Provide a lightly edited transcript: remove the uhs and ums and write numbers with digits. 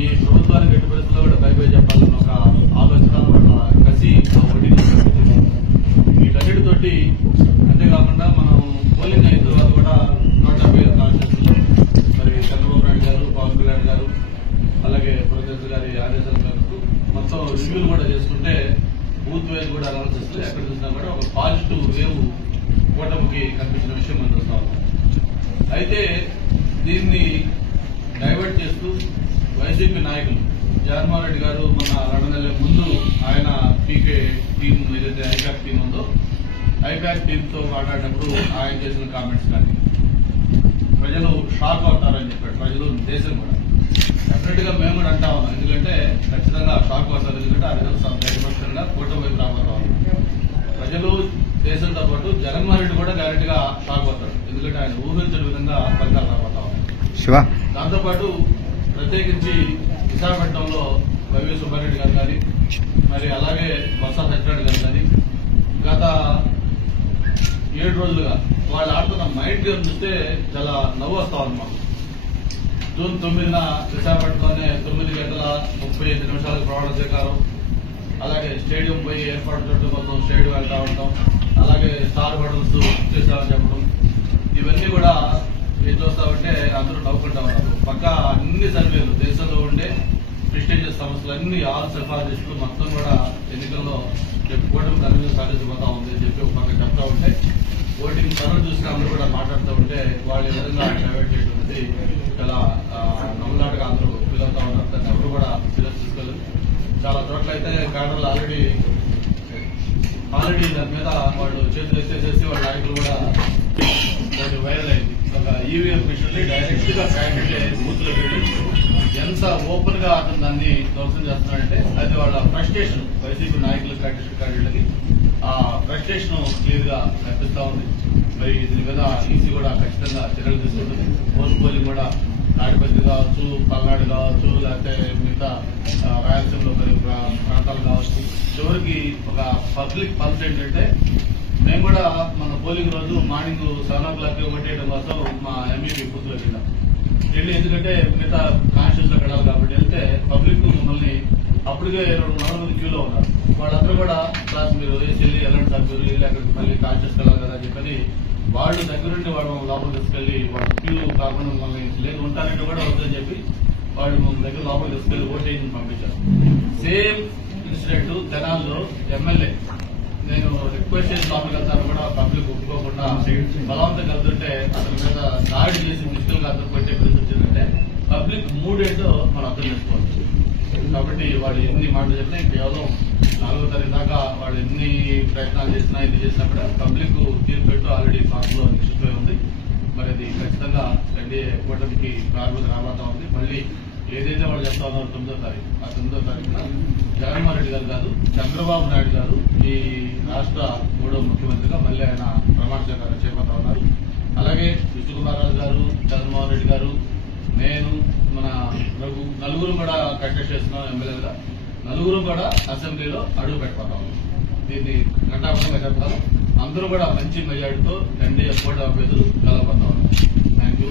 ఈ ప్రభుత్వానికి ఎట్టి పరిస్థితుల్లో కూడా బై చెప్పాలన్న ఒక ఆలోచన వాళ్ళ కసి ఓటీని కనిపించింది. వీటన్నిటితోటి అంతేకాకుండా మనం పోలింగ్ అయిన తర్వాత కూడా 175 కాన్స్టిట్యూషన్లో మరి చంద్రబాబు నాయుడు గారు, పవన్ కళ్యాణ్ గారు, అలాగే ప్రొఫెసర్ గారి ఆదేశాల మేరకు మొత్తం రివ్యూలు కూడా చేసుకుంటే బూత్ వైజ్ కూడా అనాలిసిస్ ఎక్కడ చూసినా కూడా ఒక పాజిటివ్ వేవ్ కూటమికి కనిపించిన విషయం మనం చూస్తా ఉన్నాం. అయితే దీన్ని డైవర్ట్ చేస్తూ వైసీపీ నాయకులు జగన్మోహన్ రెడ్డి గారు మన 2 నెలల ముందు ఆయన పీకే టీం ఏదైతే ఐపాక్ టీం ఉందో ఐపాక్ టీంతో మాట్లాడినప్పుడు ఆయన చేసిన కామెంట్స్ కానీ ప్రజలు షాక్ అవుతారని చెప్పాడు. ప్రజలు దేశం కూడా డెఫినెట్ గా మేము కూడా అంటా ఉన్నాం. ఎందుకంటే ఖచ్చితంగా షాక్ అవుతారు. ఎందుకంటే ఆ రోజు ధైర్యపక్షంగా కూటమి వైపు రాబోతా ఉన్నాం. ప్రజలు దేశంతో పాటు జగన్మోహన్ రెడ్డి కూడా గ్యారెంటీగా షాక్ అవుతాడు. ఎందుకంటే ఆయన ఊహించిన విధంగా ఫలితాలు రాబోతా ఉన్నాయి. దాంతోపాటు ప్రత్యేకించి విశాఖపట్నంలో వైవి సుబ్బారెడ్డి గారు కానీ మరి అలాగే బొత్స సత్యనారాయణ గారు కానీ గత 7 రోజులుగా వాళ్ళు ఆడుతున్న మైండ్ గేమ్ చూస్తే చాలా నవ్వు వస్తా ఉంది మాకు. జూన్ 9న విశాఖపట్నంలోనే 9 గంటల 35 నిమిషాలకు ప్రమాణ స్వీకారం, అలాగే స్టేడియం పోయి ఏర్పాటు చేయడం కోసం స్టేడియం వెళ్తా ఉంటాం, అలాగే స్టార్ హోటల్స్ చేస్తామని చెప్పడం, ఇవన్నీ కూడా ఏం చూస్తామంటే అందరూ నవ్వుకుంటా ఉన్నారు. పక్క అన్ని సర్వేలు దేశంలో ఉండే ప్రెస్టీజియస్ సంస్థలు అన్ని ఆల్ సిఫారసులు మొత్తం కూడా ఎన్నికల్లో చెప్పుకోవడం దాని మీద సాధించబోతా ఉంది అని చెప్పి ఒక పక్క చెప్తా ఉంటే ఓటింగ్ సర్వే చూసి అందరూ కూడా మాట్లాడుతూ ఉంటే వాళ్ళ విధంగా డైవర్ట్ చేయడం అనేది చాలా నవ్వులాటగా అందరూ ఫీల్ అవుతా ఉన్నారు. దాన్ని ఎవరు కూడా సీరియస్ తీసుకోలేదు. చాలా చోట్ల అయితే క్యాడర్లు ఆల్రెడీ దాని మీద వాళ్ళు చేతులు ఎత్తేసేసి వాళ్ళ నాయకులు కూడా వైరల్ అయింది. ఒక ఈవీఎం మిషన్ ని డైరెక్ట్ గా క్యాండిడేట్ బూత్ లో వెళ్ళి ఎంత ఓపెన్ గా అతను దాన్ని ధ్వంసం చేస్తున్నాడంటే అది వాళ్ళ ఫ్రస్ట్రేషన్, వైసీపీ నాయకులు క్యాండిడేట్లకి ఆ ఫ్రస్ట్రేషన్ క్లియర్ గా కనిపిస్తా ఉంది. మరి దీని మీద ఈసీ కూడా ఖచ్చితంగా చర్యలు తీసుకుంటుంది. పోస్ట్ పోలింగ్ కూడా తాడిపత్రి కావచ్చు, పల్నాడు కావచ్చు, లేకపోతే మిగతా రాయలసీమలో కొన్ని ప్రాంతాలు కావచ్చు. చివరికి ఒక పబ్లిక్ పల్స్ ఏంటంటే మేము కూడా మన పోలింగ్ రోజు మార్నింగ్ 7 o'clock ఓటేయడం కోసం మా ఎంఈపీ బూత్ లో వెళ్ళి ఎందుకంటే మిగతా కాన్స్టిట్యూన్స్ లో వెళ్ళాలి కాబట్టి వెళ్తే పబ్లిక్ మమ్మల్ని అప్పటికే 200 మంది క్యూలో ఉన్నారు. వాళ్ళందరూ కూడా క్లాస్ మీరు వెళ్ళి ఎలాంటి సభ్యులు వెళ్ళి అక్కడికి మళ్ళీ కాన్స్టిట్యూన్స్ వెళ్ళాలి కదా అని చెప్పని వాళ్ళు దగ్గరుండి వాళ్ళు లోపలికి తీసుకెళ్లి వాళ్ళు క్యూ కాకుండా మమ్మల్ని లేదు ఉంటారంటే కూడా వద్దని చెప్పి వాళ్ళు మన దగ్గర లోపలికి తీసుకెళ్లి ఓటేజ్ పంపించారు. సేమ్ ఇన్సిడెంట్ తెనాల్లో ఎమ్మెల్యే నేను రిక్వెస్ట్ చేసి లోపలికి వెళ్తాను కూడా పబ్లిక్ ఒప్పుకోకుండా బలవంతం కలుతుంటే అతని మీద దాడి చేసి ఫిజికల్ గా అతను పెట్టే పరిస్థితి వచ్చిందంటే పబ్లిక్ మూడేంటో మనం అర్థం చేసుకోవచ్చు. కాబట్టి వాళ్ళు ఎన్ని మాటలు చెప్పినా కేవలం 4వ తారీఖు దాకా వాళ్ళు ఎన్ని ప్రయత్నాలు చేసినా ఎన్ని చేసినా కూడా పబ్లిక్ తీర్పు పెట్టు ఆల్రెడీ పార్టీలో నిశ్చితమై ఉంది. మరి అది ఖచ్చితంగా ఎన్డీఏ కూటమికి ప్రారంభం రాబోతా ఉంది. మళ్ళీ ఏదైతే వాళ్ళు చెప్తా ఉన్నారో 9వ తారీఖు, ఆ 9వ తారీఖున జగన్మోహన్ రెడ్డి గారు కాదు చంద్రబాబు నాయుడు గారు ఈ రాష్ట్ర 3వ ముఖ్యమంత్రిగా మళ్ళీ ఆయన ప్రమాణ స్వీకారం చేపడతా ఉన్నారు. అలాగే విష్ణుకుమార్ గారు, జగన్మోహన్ రెడ్డి గారు, నేను మన నలుగురు కూడా కంటెస్ట్ చేస్తున్నాం ఎమ్మెల్యేగా. నలుగురు కూడా అసెంబ్లీలో అడుగు పెట్టబోతాం. దీన్ని ఘంటాపథంగా చెప్తాను. అందరూ కూడా మంచి మెజార్టీతో ఎన్డీఏ కూటమి అభ్యర్థులు కలవబోతా ఉన్నారు. Thank you.